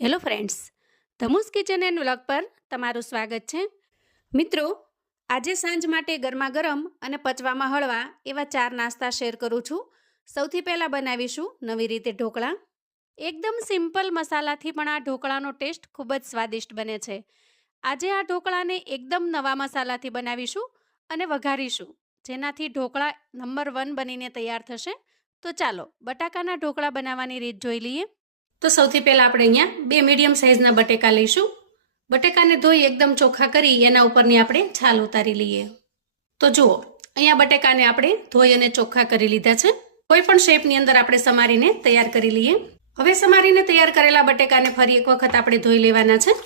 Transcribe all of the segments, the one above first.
Hello friends, ધમુસ kitchen and vlog પર તમારું સ્વાગત છે. મિત્રો, આજે સાંજ માટે ગરમા ગરમ અને પચવામાં હળવા એવા 4 નાસ્તા શેર કરું છું. સૌથી પહેલાં બનાવીશું નવી રીતે ઢોકળા. એકદમ સિમ્પલ મસાલાથી પણ આ ઢોકળાનો ટેસ્ટ ખૂબ જ સ્વાદિષ્ટ બને છે. આજે આ ઢોકળાને એકદમ નવા મસાલાથી બનાવીશું અને વઘારીશું, જેનાથી ઢોકળા નંબર 1 બનીને તૈયાર થશે. તો ચાલો બટાકાના ઢોકળા બનાવવાની રીત જોઈ લઈએ. તો સૌથી પહેલાં આપણે અહીંયા 2 મીડિયમ સાઇઝના બટેકા લઈશું. બટેકાને ધોઈ એકદમ ચોખ્ખા કરી એના ઉપરની આપણે છાલ ઉતારી લઈએ. તો જુઓ, અહીંયા બટેકાને આપણે ધોઈ અને ચોખ્ખા કરી લીધા છે. કોઈ પણ શેપની અંદર આપણે સમારીને તૈયાર કરી લઈએ. હવે સમારીને તૈયાર કરેલા બટેકાને ફરી એક વખત આપણે ધોઈ લેવાના છે,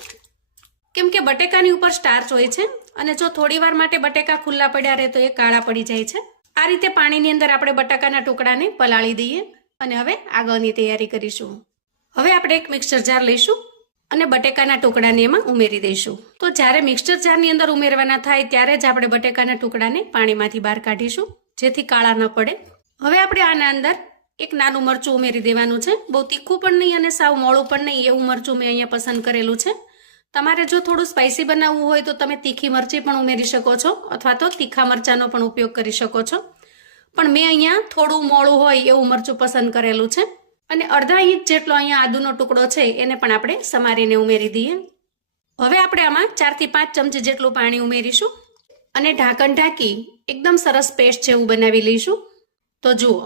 કેમ કે બટેકાની ઉપર સ્ટાર્ચ હોય છે અને જો થોડી વાર માટે બટેકા ખુલ્લા પડ્યા રહે તો એ કાળા પડી જાય છે. આ રીતે પાણીની અંદર આપણે બટાકાના ટુકડાને પલાળી દઈએ અને હવે આગળની તૈયારી કરીશું. હવે આપણે એક મિક્સર જાર લઈશું અને બટેકાના ટુકડાને એમાં ઉમેરી દઈશું. તો જ્યારે મિક્સર જારની અંદર ઉમેરવાના થાય ત્યારે જ આપણે બટેકાના ટુકડાને પાણીમાંથી બહાર કાઢીશું, જેથી કાળા ન પડે. હવે આપણે આના અંદર એક નાનું મરચું ઉમેરી દેવાનું છે. બહુ તીખું પણ નહીં અને સાવ મોળું પણ નહીં એવું મરચું મેં અહીંયા પસંદ કરેલું છે. તમારે જો થોડું સ્પાઇસી બનાવવું હોય તો તમે તીખી મરચી પણ ઉમેરી શકો છો અથવા તો તીખા મરચાંનો પણ ઉપયોગ કરી શકો છો. પણ મેં અહીંયા થોડું મોળું હોય એવું મરચું પસંદ કરેલું છે. અને અડધા ઇંચ જેટલો અહીંયા આદુનો ટુકડો છે એને પણ આપણે સમારીને ઉમેરી દઈએ. હવે આપણે આમાં 4 થી 5 ચમચી જેટલું પાણી ઉમેરીશું અને ઢાંકણ ઢાંકી એકદમ સરસ પેસ્ટ જેવું બનાવી લઈશું. તો જુઓ,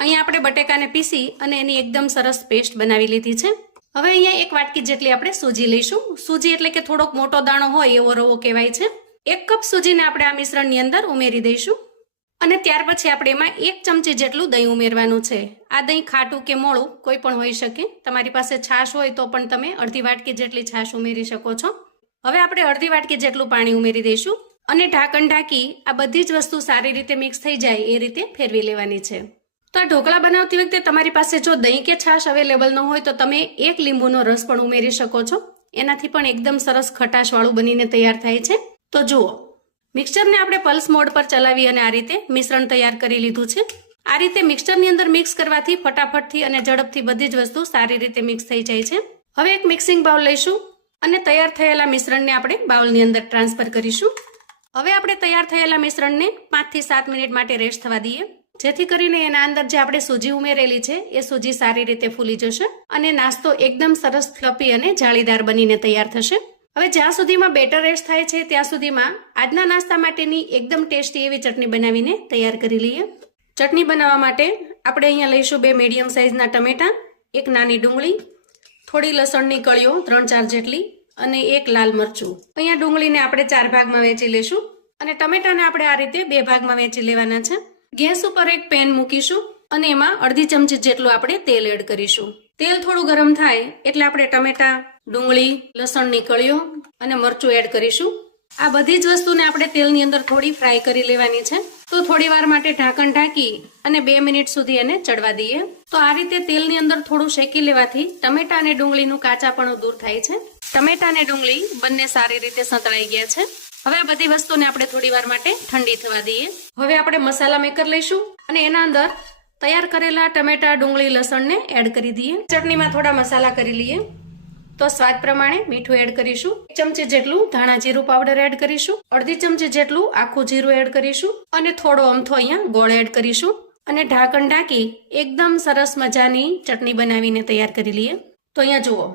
અહીંયા આપણે બટેકાને પીસી અને એની એકદમ સરસ પેસ્ટ બનાવી લીધી છે. હવે અહીંયા 1 વાટકી જેટલી આપણે સૂજી લઈશું. સૂજી એટલે કે થોડોક મોટો દાણો હોય એવો રવો કહેવાય છે. 1 કપ સૂજીને આપણે આ મિશ્રણની અંદર ઉમેરી દઈશું અને ત્યાર પછી આપણે એમાં 1 ચમચી જેટલું દહીં ઉમેરવાનું છે. આ દહીં ખાટું કે મોળું કોઈ પણ હોઈ શકે. તમારી પાસે છાશ હોય તો પણ તમે અડધી વાટકી જેટલી છાશ ઉમેરી શકો છો. હવે આપણે અડધી વાટકી જેટલું પાણી ઉમેરી દઈશું અને ઢાંકણ ઢાંકી આ બધી જ વસ્તુ સારી રીતે મિક્સ થઈ જાય એ રીતે ફેરવી લેવાની છે. તો આ ઢોકળા બનાવતી વખતે તમારી પાસે જો દહીં કે છાશ અવેલેબલ ન હોય તો તમે 1 લીંબુનો રસ પણ ઉમેરી શકો છો. એનાથી પણ એકદમ સરસ ખટાશવાળું બનીને તૈયાર થાય છે. તો જુઓ, મિક્સરને આપણે પલ્સ મોડ પર ચલાવી અને આ રીતે મિશ્રણ તૈયાર કરી લીધું છે. આ રીતે મિક્સરની અંદર મિક્સ કરવાથી ફટાફટથી અને ઝડપથી બધી જ વસ્તુ સારી રીતે મિક્સ થઈ જાય છે. હવે એક મિક્સિંગ બાઉલ લઈશું અને તૈયાર થયેલા મિશ્રણને આપણે બાઉલની અંદર ટ્રાન્સફર કરીશું. હવે આપણે તૈયાર થયેલા મિશ્રણને 5 થી 7 મિનિટ માટે રેસ્ટ થવા દઈએ, જેથી કરીને એના અંદર જે આપણે સૂજી ઉમેરેલી છે એ સૂજી સારી રીતે ફૂલી જશે અને નાસ્તો એકદમ સરસ ફ્લફી અને જાળીદાર બનીને તૈયાર થશે. હવે જ્યાં સુધીમાં બેટર રેસ્ટ થાય છે ત્યાં સુધીમાં આજના નાસ્તા માટેની એકદમ ટેસ્ટી એવી ચટણી બનાવીને તૈયાર કરી લઈએ. ચટણી બનાવવા માટે આપણે અહીંયા લઈશું 2 મીડિયમ સાઇઝના ટમેટાં, 1 નાની ડુંગળી, થોડી લસણની કળીઓ 3-4 જેટલી અને 1 લાલ મરચું. અહીંયા ડુંગળીને આપણે 4 ભાગમાં વહેંચી લેશું અને ટમેટાને આપણે આ રીતે 2 ભાગમાં વહેંચી લેવાના છે. ગેસ ઉપર એક પેન મૂકીશું અને એમાં અડધી ચમચી જેટલું આપણે તેલ એડ કરીશું. તેલ થોડું ગરમ થાય એટલે આપણે ટમેટા, ડુંગળી, લસણની કળીઓ અને મરચું એડ કરીશું. આ બધી જ વસ્તુને આપણે તેલની અંદર થોડી ફ્રાય કરી લેવાની છે. તો થોડી વાર માટે ઢાંકણ ઢાંકી અને 2 મિનિટ સુધી એને ચડવા દઈએ. તો આ રીતે તેલની અંદર થોડું શેકી લેવાથી ટમેટા અને ડુંગળીનું કાચાપણું દૂર થાય છે. ટમેટા અને ડુંગળી બંને સારી રીતે સંતળાઈ ગયા છે. હવે આ બધી વસ્તુને આપણે થોડી વાર માટે ઠંડી થવા દઈએ. હવે આપણે મસાલા મેકર લઈશું અને એના અંદર તૈયાર કરેલા ટમેટા, ડુંગળી, લસણને એડ કરી દઈએ. ચટણીમાં થોડા મસાલા કરી લઈએ. તો સ્વાદ પ્રમાણે મીઠું એડ કરીશું, 1 ચમચી જેટલું ધાણા જીરું પાવડર એડ કરીશું, અડધી ચમચી જેટલું આખું જીરું એડ કરીશું અને થોડો અમથો અહીંયા ગોળ એડ કરીશું અને ઢાંકણ ઢાંકી એકદમ સરસ મજાની ચટણી બનાવીને તૈયાર કરી લઈએ. તો અહીંયા જુઓ,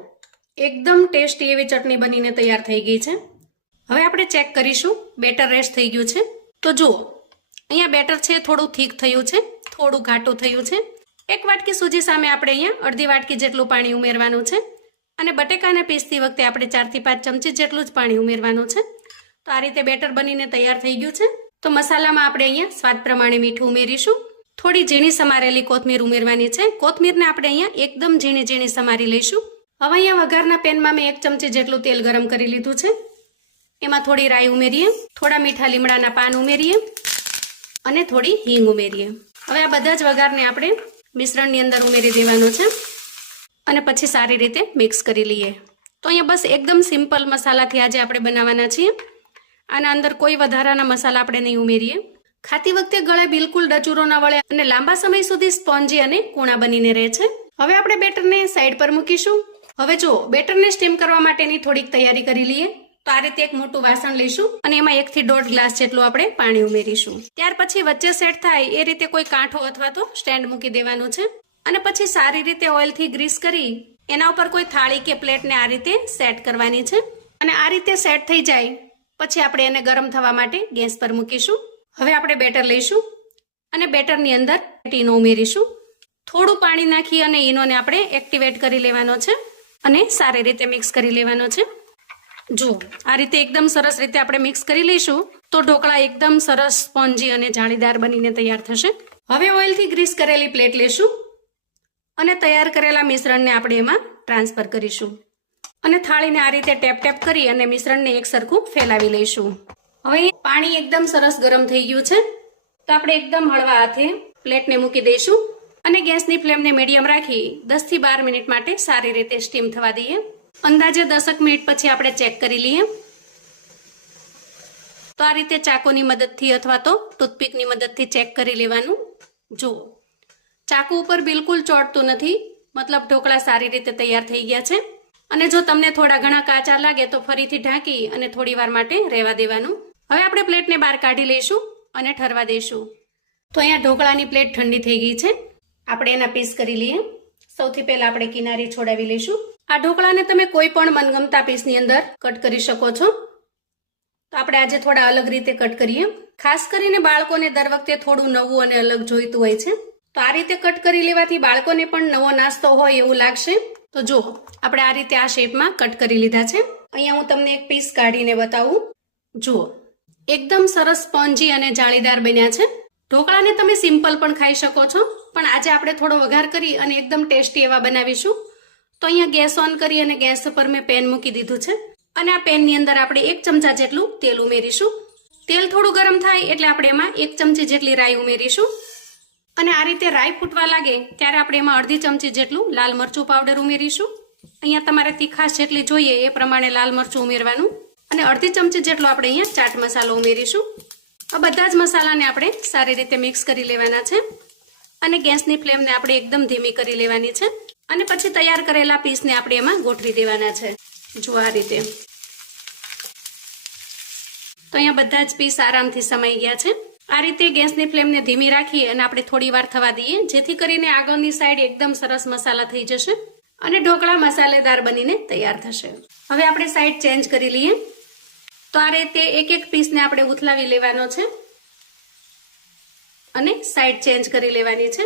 એકદમ ટેસ્ટી એવી ચટણી બનીને તૈયાર થઈ ગઈ છે. હવે આપણે ચેક કરીશું બેટર રેસ્ટ થઈ ગયું છે. તો જુઓ, અહીંયા બેટર છે થોડું થીક થયું છે, થોડું ઘાટું થયું છે. 1 વાટકી સૂજી સામે આપણે અહીંયા અડધી વાટકી જેટલું પાણી ઉમેરવાનું છે અને બટેકાને પીસતી વખતે આપણે 4 થી 5 ચમચી જેટલું જ પાણી ઉમેરવાનું છે. તો આ રીતે બેટર બનીને તૈયાર થઈ ગયું છે. તો મસાલામાં આપણે અહીંયા સ્વાદ પ્રમાણે મીઠું ઉમેરીશું. થોડી ઝીણી સમારેલી કોથમીર ઉમેરવાની છે. કોથમીરને આપણે અહીંયા એકદમ ઝીણી ઝીણી સમારી લઈશું. હવે અહીંયા વઘારના પેનમાં મેં 1 ચમચી જેટલું તેલ ગરમ કરી લીધું છે. એમાં થોડી રાઈ ઉમેરીએ, થોડા મીઠા લીમડાના પાન ઉમેરીએ અને થોડી હિંગ ઉમેરીએ. હવે આ બધા જ વઘારને આપણે મિશ્રણની અંદર ઉમેરી દેવાનું છે અને પછી સારી રીતે મિક્સ કરી લઈએ. તો અહીંયા બસ એકદમ સિમ્પલ મસાલાથી આજે આપણે બનાવવાના છીએ. આના અંદર કોઈ વધારાના મસાલા આપણે નહીં ઉમેરીએ. ખાતી વખતે ગળે બિલકુલ ડચુરો ના વળે અને લાંબા સમય સુધી સ્પોન્જી અને કૂણા બનીને રહે છે. હવે આપણે બેટરને સાઈડ પર મૂકીશું. હવે જો બેટરને સ્ટીમ કરવા માટેની થોડીક તૈયારી કરી લઈએ. તો આ રીતે એક મોટું વાસણ લઈશું અને એમાં 1 થી 1.5 ગ્લાસ જેટલું આપણે પાણી ઉમેરીશું. ત્યાર પછી વચ્ચે સેટ થાય એ રીતે કોઈ કાંઠો અથવા તો સ્ટેન્ડ મૂકી દેવાનું છે અને પછી સારી રીતે ઓઇલથી ગ્રીસ કરી એના ઉપર કોઈ થાળી કે પ્લેટને આ રીતે સેટ કરવાની છે અને આ રીતે સેટ થઈ જાય પછી આપણે એને ગરમ થવા માટે ગેસ પર મૂકીશું. હવે આપણે બેટર લઈશું અને બેટરની અંદર ઈનો ઉમેરીશું. થોડું પાણી નાખી અને ઈનોને આપણે એક્ટિવેટ કરી લેવાનો છે અને સારી રીતે મિક્સ કરી લેવાનો છે. જો આ રીતે એકદમ સરસ રીતે આપણે મિક્સ કરી લઈશું તો ઢોકળા એકદમ સરસ સ્પોન્જી અને જાળીદાર બનીને તૈયાર થશે. હવે ઓઇલથી ગ્રીસ કરેલી પ્લેટ લેશું અને તૈયાર કરેલા મિશ્રણને આપણે એમાં ટ્રાન્સફર કરીશું અને થાળીને આ રીતે ટેપ ટેપ કરી અને મિશ્રણને એક સરખું ફેલાવી લઈશું. હવે પાણી એકદમ સરસ ગરમ થઈ ગયું છે તો આપણે એકદમ હળવા હાથે પ્લેટને મૂકી દઈશું અને ગેસની ફ્લેમને મીડિયમ રાખી 10 થી 12 મિનિટ માટે સારી રીતે સ્ટીમ થવા દઈએ. અંદાજે 10 મિનિટ પછી આપણે ચેક કરી લઈએ. તો આ રીતે ચાકુની મદદથી અથવા તો ટૂથપીકની મદદથી ચેક કરી લેવાનું. જુઓ ચાકુ ઉપર બિલકુલ ચોંટતું નથી, મતલબ ઢોકળા સારી રીતે તૈયાર થઈ ગયા છે. અને જો તમને થોડા ઘણા કાચા લાગે તો ફરીથી ઢાંકી અને થોડી વાર માટે રહેવા દેવાનું. હવે આપણે પ્લેટને બહાર કાઢી લઈશું અને ઠરવા દઈશું. તો અહીંયા ઢોકળાની પ્લેટ ઠંડી થઈ ગઈ છે. આપણે એના પીસ કરી લઈએ. સૌથી પહેલા આપણે કિનારી છોડાવી લઈશું. આ ઢોકળાને તમે કોઈ પણ મનગમતા પીસની અંદર કટ કરી શકો છો. તો આપણે આજે થોડા અલગ રીતે કટ કરીએ. ખાસ કરીને બાળકોને દર વખતે થોડું નવું અને અલગ જોઈતું હોય છે. તો આ રીતે કટ કરી લેવાથી બાળકોને પણ નવો નાસ્તો હોય એવું લાગશે. તો જો આપણે આ રીતે આ શેપમાં કટ કરી લીધા છે. અહીંયા હું તમને એક પીસ કાઢીને બતાવું. જુઓ એકદમ સરસ સ્પોન્જી અને જાળીદાર બન્યા છે. ઢોકળાને તમે સિમ્પલ પણ ખાઈ શકો છો, પણ આજે આપણે થોડો વઘાર કરી અને એકદમ ટેસ્ટી એવા બનાવીશું. તો અહીંયા ગેસ ઓન કરી અને ગેસ ઉપર મેં પેન મૂકી દીધું છે અને આ પેનની અંદર આપણે 1 ચમચા જેટલું તેલ ઉમેરીશું. તેલ થોડું ગરમ થાય એટલે આપણે એમાં 1 ચમચી જેટલી રાઈ ઉમેરીશું અને આ રીતે રાઈ ફૂટવા લાગે ત્યારે આપણે એમાં અડધી ચમચી જેટલું લાલ મરચું પાવડર ઉમેરીશું. અહીંયા તમારે તીખાશ જેટલી જોઈએ એ પ્રમાણે લાલ મરચું ઉમેરવાનું અને અડધી ચમચી જેટલો આપણે અહીંયા ચાટ મસાલો ઉમેરીશું. આ બધા જ મસાલાને આપણે સારી રીતે મિક્સ કરી લેવાના છે અને ગેસની ફ્લેમને આપણે એકદમ ધીમી કરી લેવાની છે અને પછી તૈયાર કરેલા પીસને આપણે એમાં ગોઠવી દેવાના છે. જો આ રીતે. તો અહીંયા બધા જ પીસ આરામથી સમાઈ ગયા છે. આ રીતે ગેસની ફ્લેમને ધીમી રાખી અને આપણે થોડી વાર થવા દઈએ જેથી કરીને આગળની સાઈડ એકદમ સરસ મસાલા થઈ જશે અને ઢોકળા મસાલેદાર બનીને તૈયાર થશે. હવે આપણે સાઈડ ચેન્જ કરી લઈએ. તો આ રીતે એક એક પીસને આપણે ઉથલાવી લેવાનો છે અને સાઈડ ચેન્જ કરી લેવાની છે.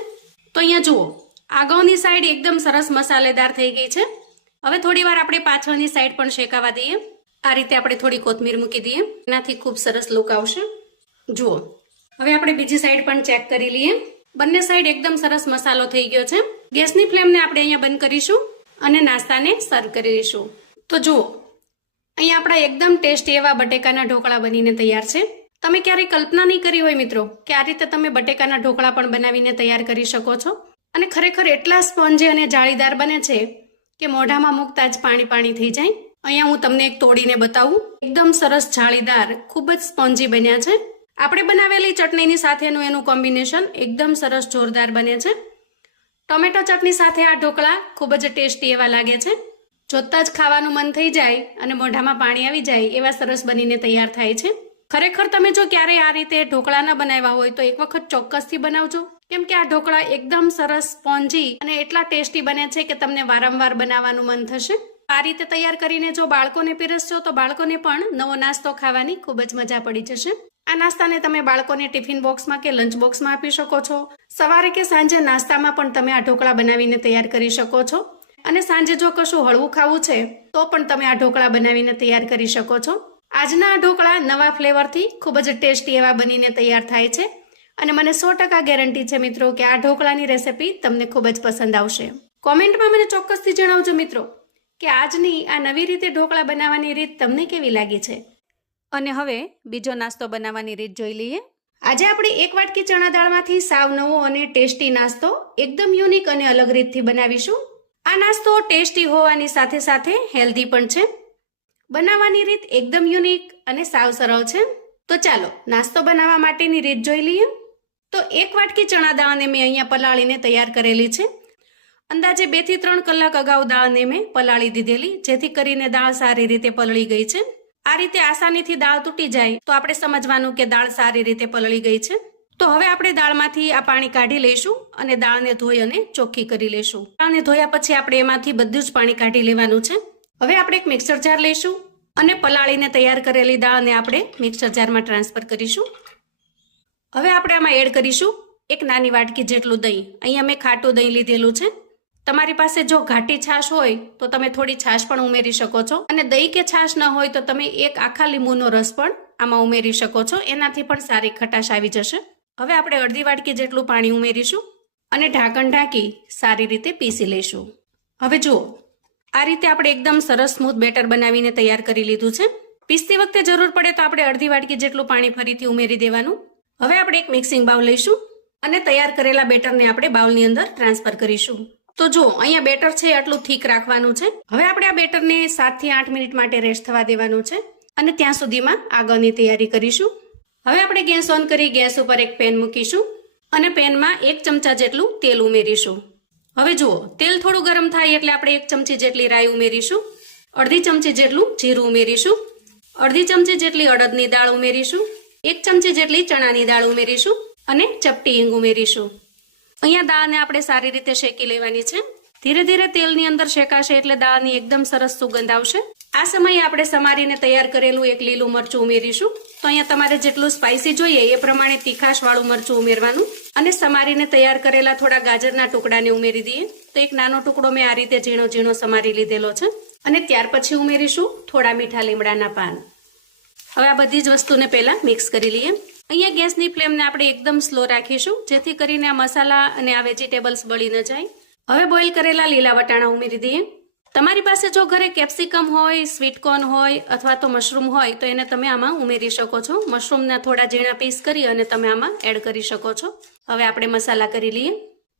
તો અહીંયા જુઓ આગળની સાઈડ એકદમ સરસ મસાલેદાર થઈ ગઈ છે. હવે થોડી વાર આપણે પાછળની સાઈડ પણ શેકાવા દઈએ. આ રીતે આપણે થોડી કોથમીર મૂકી દઈએ, એનાથી ખૂબ સરસ લુક આવશે. જુઓ હવે આપણે બીજી સાઈડ પણ ચેક કરી લઈએ. બંને સાઈડ એકદમ સરસ મસાલો થઈ ગયો છે. ગેસની ફ્લેમને આપણે અહીંયા બંધ કરીશું અને નાસ્તાને સર્વ કરી દઈશું. તો જુઓ અહીંયા આપણા એકદમ ટેસ્ટી એવા બટેકાના ઢોકળા બનીને તૈયાર છે. તમે ક્યારેય કલ્પના નહીં કરી હોય મિત્રો કે આ રીતે તમે બટેકાના ઢોકળા પણ બનાવીને તૈયાર કરી શકો છો અને ખરેખર એટલા સ્પોન્જી અને જાળીદાર બને છે કે મોઢામાં મૂકતા જ પાણી પાણી થઈ જાય. અહીંયા હું તમને એક તોડીને બતાવું. એકદમ સરસ જાળીદાર ખૂબ જ સ્પોન્જી બન્યા છે. આપણે બનાવેલી ચટણીની સાથેનું એનું કોમ્બિનેશન એકદમ સરસ જોરદાર બને છે. ટોમેટો ચટણી સાથે આ ઢોકળા ખૂબ જ ટેસ્ટી એવા લાગે છે. જોતા જ ખાવાનું મન થઈ જાય અને મોઢામાં પાણી આવી જાય એવા સરસ બનીને તૈયાર થાય છે. ખરેખર તમે જો ક્યારેય આ રીતે ઢોકળા ન બનાવ્યા હોય તો એક વખત ચોક્કસથી બનાવજો, કેમ કે આ ઢોકળા એકદમ સરસ સ્પોન્જી અને એટલા ટેસ્ટી બને છે કે તમને વારંવાર બનાવવાનું મન થશે. આ રીતે તૈયાર કરીને જો બાળકોને પીરસશો તો બાળકોને પણ નવો નાસ્તો ખાવાની ખૂબ જ મજા પડી જશે. આ નાસ્તાને તમે બાળકોને ટિફિન બોક્સમાં કે લંચ બોક્સમાં આપી શકો છો. સવારે કે સાંજે નાસ્તામાં પણ તમે આ ઢોકળા બનાવીને તૈયાર કરી શકો છો અને સાંજે જો કશું હળવું ખાવું છે તો પણ તમે આ ઢોકળા બનાવીને તૈયાર કરી શકો છો. આજના આ ઢોકળા નવા ફ્લેવરથી ખૂબ જ ટેસ્ટી એવા બનીને તૈયાર થાય છે અને મને 100% ગેરંટી છે મિત્રો કે આ ઢોકળાની રેસિપી તમને ખૂબ જ પસંદ આવશે. કોમેન્ટમાં મને ચોક્કસથી જણાવજો મિત્રો કે આજની આ નવી રીતે ઢોકળા બનાવવાની રીત તમને કેવી લાગી છે. અને હવે બીજો નાસ્તો બનાવવાની રીત જોઈ લઈએ. આજે આપણે 1 વાટકી ચણા દાળમાંથી સાવ નવો અને ટેસ્ટી નાસ્તો એકદમ યુનિક અને અલગ રીતથી બનાવીશું. આ નાસ્તો ટેસ્ટી હોવાની સાથે સાથે હેલ્ધી પણ છે. બનાવવાની રીત એકદમ યુનિક અને સાવ સરળ છે. તો ચાલો નાસ્તો બનાવવા માટેની રીત જોઈ લઈએ. તો 1 વાટકી ચણા દાળને મેં અહીંયા પલાળીને તૈયાર કરેલી છે અંદાજે 2 થી 3 કલાક અગાઉ દાળને મેં પલાળી દીધેલી, જેથી કરીને દાળ સારી રીતે પલળી ગઈ છે. આ રીતે આસાનીથી દાળ તૂટી જાય તો આપણે સમજવાનું કે દાળ સારી રીતે પલળી ગઈ છે. તો હવે આપણે દાળમાંથી આ પાણી કાઢી લઈશું અને દાળને ધોઈ અને ચોખ્ખી કરી લઈશું. દાળને ધોયા પછી આપણે એમાંથી બધું જ પાણી કાઢી લેવાનું છે. હવે આપણે એક મિક્સર જાર લઈશું અને પલાળીને તૈયાર કરેલી દાળને આપણે મિક્સર જારમાં ટ્રાન્સફર કરીશું. હવે આપણે આમાં એડ કરીશું એક નાની વાટકી જેટલું દહીં. અહીંયા મેં ખાટું દહીં લીધેલું છે. તમારી પાસે જો ઘાટી છાશ હોય તો તમે થોડી છાશ પણ ઉમેરી શકો છો, અને દહીં કે છાશ ન હોય તો તમે એક આખા લીંબુનો રસ પણ આમાં ઉમેરી શકો છો. એનાથી પણ સારી ખટાશ આવી જશે. હવે આપણે અડધી વાટકી જેટલું પાણી ઉમેરીશું અને ઢાંકણ ઢાંકી સારી રીતે પીસી લઈશું. હવે જુઓ, આ રીતે આપણે એકદમ સરસ સ્મૂથ બેટર બનાવીને તૈયાર કરી લીધું છે. પીસતી વખતે જરૂર પડે તો આપણે અડધી વાટકી જેટલું પાણી ફરીથી ઉમેરી દેવાનું. હવે આપણે એક મિક્સિંગ બાઉલ લઈશું અને તૈયાર કરેલા બેટરને આપણે બાઉલની અંદર ટ્રાન્સફર કરીશું. તો જો અહીંયા બેટર છે આટલું થીક રાખવાનું છે. હવે આપણે આ બેટરને 7 થી 8 મિનિટ માટે રેસ્ટ થવા દેવાનું છે અને ત્યાં સુધીમાં આગળની તૈયારી કરીશું. હવે આપણે ગેસ ઓન કરી ગેસ ઉપર એક પેન મૂકીશું અને પેનમાં 1 ચમચા જેટલું તેલ ઉમેરીશું. હવે જુઓ, તેલ થોડું ગરમ થાય એટલે આપણે 1 ચમચી જેટલી રાઈ ઉમેરીશું, અડધી ચમચી જેટલું જીરું ઉમેરીશું, અડધી ચમચી જેટલી અડદની દાળ ઉમેરીશું, 1 ચમચી જેટલી ચણાની દાળ ઉમેરીશું અને ચપટી હિંગ ઉમેરીશું. અહીંયા દાળને આપણે સારી રીતે શેકી લેવાની છે. ધીરે ધીરે તેલની અંદર શેકાશે એટલે દાળની એકદમ સરસ સુગંધ આવશે. આ સમયે આપણે સમારીને તૈયાર કરેલું એક લીલું મરચું ઉમેરીશું. તો અહીંયા તમારે જેટલું સ્પાઇસી જોઈએ એ પ્રમાણે તીખાશવાળું મરચું ઉમેરવાનું. અને સમારીને તૈયાર કરેલા થોડા ગાજરના ટુકડાને ઉમેરી દઈએ. તો એક નાનો ટુકડો મેં આ રીતે ઝીણો ઝીણો સમારી લીધેલો છે. અને ત્યાર પછી ઉમેરીશું થોડા મીઠા લીમડાના પાન. હવે આ બધી જ વસ્તુને પહેલા મિક્સ કરી લઈએ. અહીંયા ગેસની ફ્લેમને આપણે એકદમ સ્લો રાખીશું, જેથી કરીને આ મસાલા અને આ વેજીટેબલ્સ બળી ન જાય. હવે બોઇલ કરેલા લીલા વટાણા ઉમેરી દઈએ. તમારી પાસે જો ઘરે કેપ્સિકમ હોય, સ્વીટકોર્ન હોય અથવા તો મશરૂમ હોય તો એને તમે આમાં ઉમેરી શકો છો. મશરૂમના થોડા ઝીણા પીસ કરી અને તમે આમાં એડ કરી શકો છો. હવે આપણે મસાલા કરી લઈએ.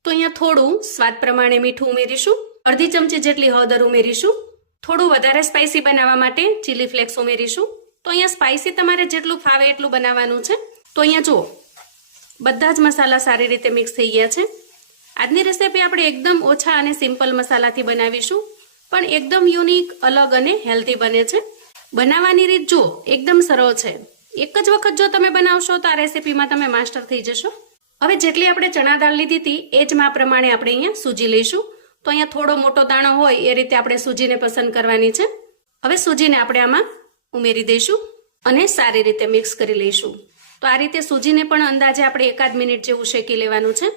તો અહીંયા થોડું સ્વાદ પ્રમાણે મીઠું ઉમેરીશું, અડધી ચમચી જેટલી હળદર ઉમેરીશું, થોડું વધારે સ્પાઇસી બનાવવા માટે ચીલી ફ્લેક્સ ઉમેરીશું. તો અહીંયા સ્પાઇસી તમારે જેટલું ફાવે એટલું બનાવવાનું છે. તો અહીંયા જુઓ, બધા જ મસાલા સારી રીતે મિક્સ થઈ ગયા છે. આજની રેસીપી આપણે એકદમ ઓછા અને સિમ્પલ મસાલાથી બનાવીશું, પણ એકદમ યુનિક, અલગ અને હેલ્ધી બને છે. બનાવવાની રીત જુઓ, એકદમ સરળ છે. એક જ વખત જો તમે બનાવશો તો આ રેસીપીમાં તમે માસ્ટર થઈ જશો. હવે જેટલી આપણે ચણા દાળ લીધી હતી એ જ માપ પ્રમાણે આપણે અહીંયા સૂજી લઈશું. તો અહીંયા થોડો મોટો દાણો હોય એ રીતે આપણે સૂજીને પસંદ કરવાની છે. હવે સૂજીને આપણે આમાં ઉમેરી દઈશું અને સારી રીતે મિક્સ કરી લઈશું. તો આ રીતે સૂજીને પણ અંદાજે આપણે 1 મિનિટ જેવું શેકી લેવાનું છે.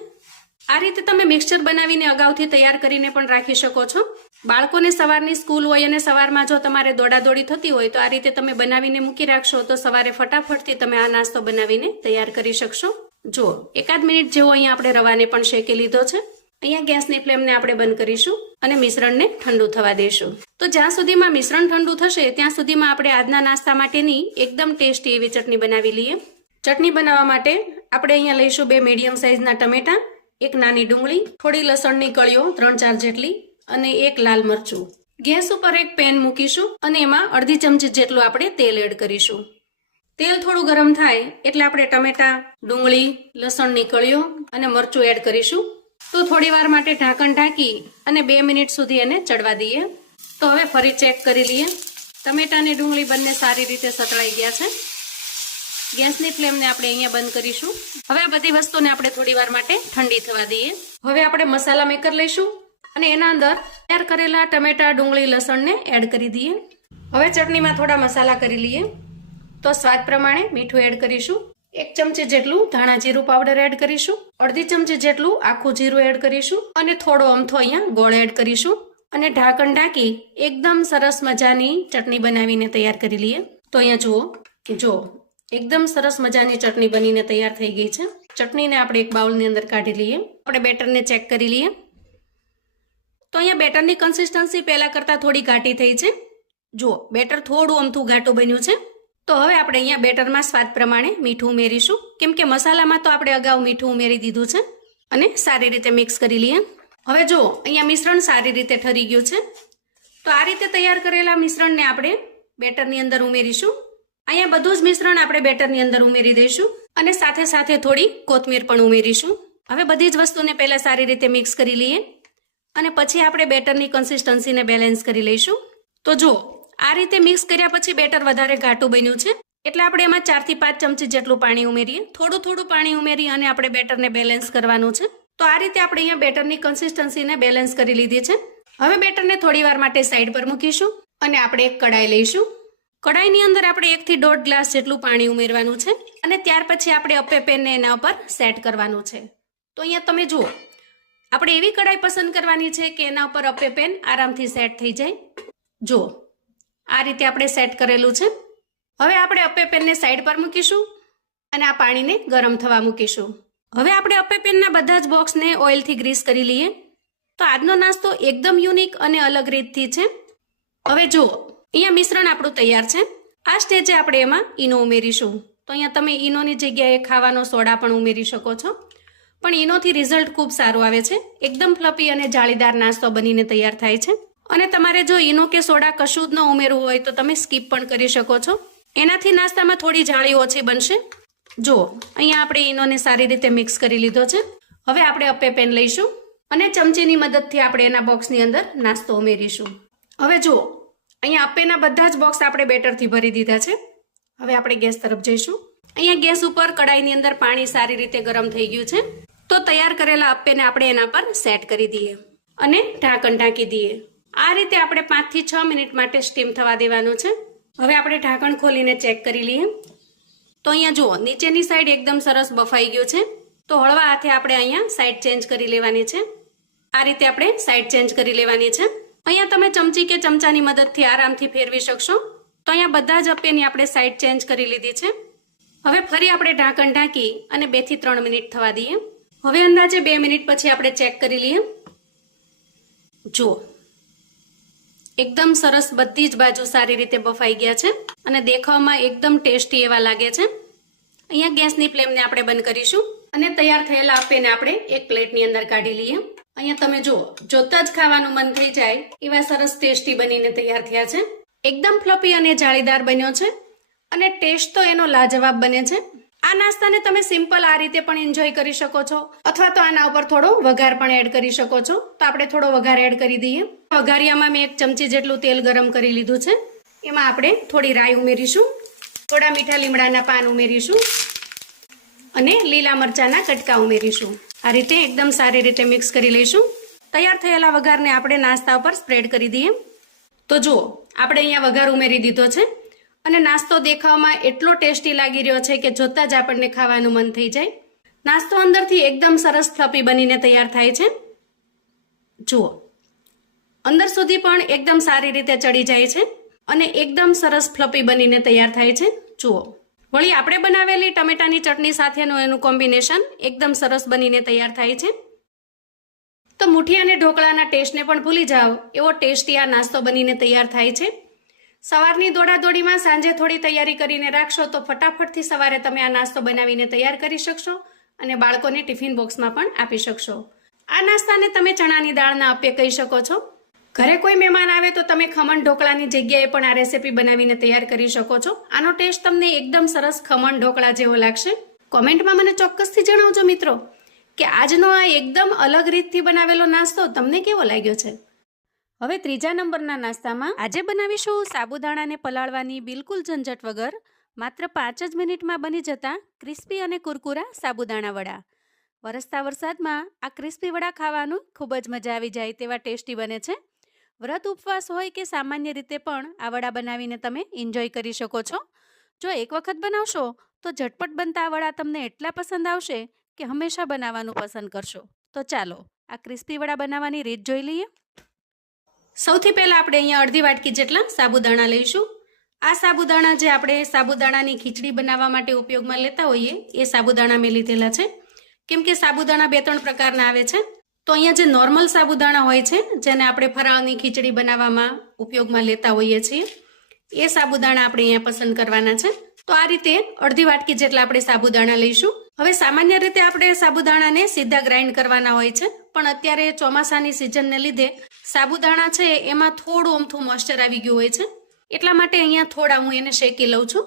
આ રીતે તમે મિક્સચર બનાવીને અગાઉથી તૈયાર કરીને પણ રાખી શકો છો. બાળકોને સવારની સ્કૂલ હોય અને સવારમાં જો તમારે દોડાદોડી થતી હોય તો આ રીતે તમે બનાવીને મૂકી રાખશો તો સવારે ફટાફટથી તમે આ નાસ્તો બનાવીને તૈયાર કરી શકશો. જો 1 મિનિટ જેવો અહીંયા આપણે રવાને પણ શેકી લીધો છે. અહીંયા ગેસની ફ્લેમને આપણે બંધ કરીશું અને મિશ્રણને ઠંડુ થવા દઈશું. તો જ્યાં સુધીમાં મિશ્રણ ઠંડુ થશે ત્યાં સુધીમાં આપણે આજના નાસ્તા માટેની એકદમ ટેસ્ટી એવી ચટણી બનાવી લઈએ. ચટણી બનાવવા માટે આપણે અહીંયા લઈશું 2 મીડિયમ સાઇઝના ટમેટા, 1 નાની ડુંગળી, થોડી લસણની કળીઓ 3-4 જેટલી અને 1 લાલ મરચું. ગેસ ઉપર એક પેન મૂકીશું અને એમાં અડધી ચમચી જેટલું આપણે તેલ એડ કરીશું. તેલ થોડું ગરમ થાય એટલે આપણે ટમેટા, ડુંગળી, લસણની કળીઓ અને મરચું એડ કરીશું. તો થોડી વાર માટે ઢાંકણ ઢાંકી અને 2 મિનિટ સુધી એને ચડવા દઈએ. તો હવે ફરી ચેક કરી લઈએ. ટમેટા અને ડુંગળી બંને સારી રીતે સતળાઈ ગયા છે. ગેસની ફ્લેમને આપણે અહીંયા બંધ કરીશું. હવે આ બધી વસ્તુને આપણે થોડી વાર માટે ઠંડી થવા દઈએ. હવે આપણે મસાલા મેકર લઈશું અને એના અંદર તૈયાર કરેલા ટમેટા, ડુંગળી, લસણને એડ કરી દઈએ. હવે ચટણીમાં થોડા મસાલા કરી લઈએ. તો સ્વાદ પ્રમાણે મીઠું એડ કરીશું, 1 ચમચી જેટલું ધાણા જીરું પાવડર એડ કરીશું, અડધી ચમચી જેટલું આખું જીરું એડ કરીશું અને થોડો અમથો અહીંયા ગોળ એડ કરીશું અને ઢાંકણ ઢાંકી એકદમ સરસ મજાની ચટણી બનાવીને તૈયાર કરી લઈએ. તો અહીંયા જુઓ એકદમ સરસ મજાની ચટણી બનીને તૈયાર થઈ ગઈ છે. ચટણીને આપણે એક બાઉલની અંદર કાઢી લઈએ. આપણે બેટરને ચેક કરી લઈએ. તો અહીંયા બેટરની કન્સિસ્ટન્સી પહેલા કરતાં થોડી ઘાટી થઈ છે. જુઓ, બેટર થોડું અમથું ઘાટું બન્યું છે. તો હવે આપણે અહીંયા બેટરમાં સ્વાદ પ્રમાણે મીઠું ઉમેરીશું, કેમ કે મસાલામાં તો આપણે અગાઉ મીઠું ઉમેરી દીધું છે. અને સારી રીતે મિક્સ કરી લઈએ. હવે જુઓ, અહીંયા મિશ્રણ સારી રીતે ઠરી ગયું છે. તો આ રીતે તૈયાર કરેલા મિશ્રણને આપણે બેટરની અંદર ઉમેરીશું. અહીંયા બધું જ મિશ્રણ આપણે બેટરની અંદર ઉમેરી દઈશું અને સાથે સાથે થોડી કોથમીર પણ ઉમેરીશું. હવે બધી જ વસ્તુને પહેલા સારી રીતે મિક્સ કરી લઈએ અને પછી આપણે બેટરની કન્સિસ્ટન્સીને બેલેન્સ કરી લઈશું. તો જો આ રીતે મિક્સ કર્યા પછી બેટર વધારે ઘાટું બન્યું છે, એટલે આપણે એમાં 4 થી 5 ચમચી જેટલું પાણી ઉમેરીએ. થોડું પાણી ઉમેરી અને આપણે બેટરને બેલેન્સ કરવાનું છે. તો આ રીતે આપણે અહીંયા બેટરની કન્સિસ્ટન્સીને બેલેન્સ કરી લીધી છે. હવે બેટરને થોડી વાર માટે સાઈડ પર મૂકીશું અને આપણે એક કડાઈ લઈશું. કડાઈની અંદર આપણે 1 થી 1.5 ગ્લાસ જેટલું પાણી ઉમેરવાનું છે અને ત્યાર પછી આપણે અપ્પે પેનને એના ઉપર સેટ કરવાનું છે. તો અહીંયા તમે જુઓ, આપણે એવી કડાઈ પસંદ કરવાની છે કે એના ઉપર અપ્પે પેન આરામથી સેટ થઈ જાય. જુઓ આ રીતે આપણે સેટ કરેલું છે. હવે આપણે અપ્પે પેનને સાઈડ પર મૂકીશું અને આ પાણીને ગરમ થવા મૂકીશું. હવે આપણે અપ્પે પેનના બધા જ બોક્સને ઓઇલથી ગ્રીસ કરી લઈએ. તો આજનો નાસ્તો એકદમ યુનિક અને અલગ રીતથી છે. હવે જુઓ અહીંયા મિશ્રણ આપણું તૈયાર છે. આ સ્ટેજે આપણે એમાં ઈનો ઉમેરીશું. તો અહીંયા તમે ઈનોની જગ્યાએ ખાવાનો સોડા પણ ઉમેરી શકો છો, પણ ઈનોથી રિઝલ્ટ ખૂબ સારું આવે છે. એકદમ ફ્લફી અને જાળીદાર નાસ્તો બનીને તૈયાર થાય છે. અને તમારે જો ઈનો કે સોડા કશું જ ન ઉમેરવું હોય તો તમે સ્કીપ પણ કરી શકો છો. એનાથી નાસ્તામાં થોડી જાળી ઓછી બનશે. જુઓ અહીંયા આપણે ઈનોને સારી રીતે મિક્સ કરી લીધો છે. હવે આપણે અપ્પે પેન લઈશું અને ચમચીની મદદથી આપણે એના બોક્સની અંદર નાસ્તો ઉમેરીશું. હવે જુઓ અહીંયા અપ્પેના બધા જ બોક્સ આપણે બેટરથી ભરી દીધા છે. હવે આપણે ગેસ તરફ જઈશું. અહીંયા ગેસ ઉપર કડાઈની અંદર પાણી સારી રીતે ગરમ થઈ ગયું છે. તો તૈયાર કરેલા અપ્પેને આપણે એના પર સેટ કરી દઈએ અને ઢાંકણ ઢાંકી દઈએ. આ રીતે આપણે 5 થી 6 મિનિટ માટે સ્ટીમ થવા દેવાનું છે. હવે આપણે ઢાંકણ ખોલીને ચેક કરી લઈએ. તો અહીંયા જુઓ નીચેની સાઈડ એકદમ સરસ બફાઈ ગયું છે. તો હળવા હાથે આપણે અહીંયા સાઈડ ચેન્જ કરી લેવાની છે. આ રીતે આપણે સાઈડ ચેન્જ કરી લેવાની છે. અહીંયા તમે ચમચી કે ચમચાની મદદથી આરામથી ફેરવી શકશો. તો અહીંયા બધા જ અપ્પેની આપણે સાઈડ ચેન્જ કરી લીધી છે. હવે ફરી આપણે ઢાંકણ ઢાંકી અને 2 થી 3 મિનિટ થવા દઈએ. હવે અંદાજે 2 મિનિટ પછી આપણે ચેક કરી લઈએ. જુઓ એકદમ સરસ બધી જ બાજુ સારી રીતે બફાઈ ગયા છે અને દેખાવમાં એકદમ ટેસ્ટી એવા લાગે છે. અહીંયા ગેસની ફ્લેમને આપણે બંધ કરીશું અને તૈયાર થયેલા અપ્પેને આપણે એક પ્લેટની અંદર કાઢી લઈએ. અહીંયા તમે જુઓ જોતા જ ખાવાનું મન થઈ જાય એવા સરસ ટેસ્ટી બનીને તૈયાર થયા છે. એકદમ ફ્લફી અને જાળીદાર બન્યો છે અને ટેસ્ટ તો એનો લાજવાબ બને છે. આ નાસ્તાને તમે સિમ્પલ આ રીતે પણ એન્જોય કરી શકો છો અથવા તો આના ઉપર થોડો વઘાર પણ એડ કરી શકો છો. તો આપણે થોડો વઘાર એડ કરી દઈએ. વઘારિયામાં મેં 1 ચમચી જેટલું તેલ ગરમ કરી લીધું છે. એમાં આપણે થોડી રાઈ ઉમેરીશું, થોડા મીઠા લીમડાના પાન ઉમેરીશું અને લીલા મરચાના કટકા ઉમેરીશું. આ રીતે એકદમ સારી રીતે મિક્સ કરી લઈશું. તૈયાર થયેલા વઘારને આપણે નાસ્તા ઉપર સ્પ્રેડ કરી દઈએ. તો જુઓ આપણે અહીંયા વઘાર ઉમેરી દીધો છે અને નાસ્તો દેખાવમાં એટલો ટેસ્ટી લાગી રહ્યો છે કે જોતા જ આપણને ખાવાનું મન થઈ જાય. નાસ્તો અંદરથી એકદમ સરસ ફ્લફી બનીને તૈયાર થાય છે. જુઓ અંદર સુધી પણ એકદમ સારી રીતે ચડી જાય છે અને એકદમ સરસ ફ્લફી બનીને તૈયાર થાય છે. જુઓ વળી આપણે બનાવેલી ટમેટાની ચટણી સાથેનું એનું કોમ્બિનેશન એકદમ સરસ બનીને તૈયાર થાય છે. તો મુઠિયા અને ઢોકળાના ટેસ્ટને પણ ભૂલી જાઓ એવો ટેસ્ટી આ નાસ્તો બનીને તૈયાર થાય છે. સવારની દોડાદોડીમાં સાંજે થોડી તૈયારી કરીને રાખશો તો ફટાફટથી સવારે તમે આ નાસ્તો બનાવીને તૈયાર કરી શકશો અને બાળકોને ટિફિન બોક્સમાં પણ આપી શકશો. આ નાસ્તાને તમે ચણાની દાળના અપ્પે કહી શકો છો. ઘરે કોઈ મહેમાન આવે તો તમે ખમણ ઢોકળાની જગ્યાએ પણ આ રેસીપી બનાવીને તૈયાર કરી શકો છો. આનો ટેસ્ટ તમને એકદમ સરસ ખમણ ઢોકળા જેવો લાગશે. કોમેન્ટમાં મને ચોક્કસથી જણાવજો મિત્રો કે આજનો આ એકદમ અલગ રીતથી બનાવેલો નાસ્તો તમને કેવો લાગ્યો છે. હવે ત્રીજા નંબરના નાસ્તામાં આજે બનાવીશું સાબુદાણાને પલાળવાની બિલકુલ ઝંઝટ વગર માત્ર 5 જ મિનિટમાં બની જતા ક્રિસ્પી અને કુરકુરા સાબુદાણા વડા. વરસતા વરસાદમાં આ ક્રિસ્પી વડા ખાવાનું ખૂબ જ મજા આવી જાય તેવા ટેસ્ટી બને છે. વ્રત ઉપવાસ હોય કે સામાન્ય રીતે પણ આ વડા બનાવીને તમે એન્જોય કરી શકો છો. જો એક વખત બનાવશો તો ઝટપટ બનતા આ વડા તમને એટલા પસંદ આવશે કે હંમેશા બનાવવાનું પસંદ કરશો. તો ચાલો આ ક્રિસ્પી વડા બનાવવાની રીત જોઈ લઈએ. સૌથી પહેલાં આપણે અહીંયા અડધી વાટકી જેટલા સાબુદાણા લઈશું. આ સાબુદાણા જે આપણે સાબુદાણાની ખીચડી બનાવવા માટે ઉપયોગમાં લેતા હોઈએ એ સાબુદાણા મેં લીધેલા છે. કેમ કે સાબુદાણા 2-3 પ્રકારના આવે છે. તો અહીંયા જે નોર્મલ સાબુદાણા હોય છે જેને આપણે ફરાળની ખીચડી બનાવવામાં ઉપયોગમાં લેતા હોઈએ છીએ એ સાબુદાણા આપણે અહીંયા પસંદ કરવાના છે. તો આ રીતે અડધી વાટકી જેટલા આપણે સાબુદાણા લઈશું. હવે સામાન્ય રીતે આપણે સાબુદાણાને સીધા ગ્રાઇન્ડ કરવાના હોય છે, પણ અત્યારે ચોમાસાની સિઝનને લીધે સાબુદાણા છે એમાં થોડું અમથું મોઇસ્ચર આવી ગયું હોય છે, એટલા માટે અહીંયા થોડા હું એને શેકી લઉં છું.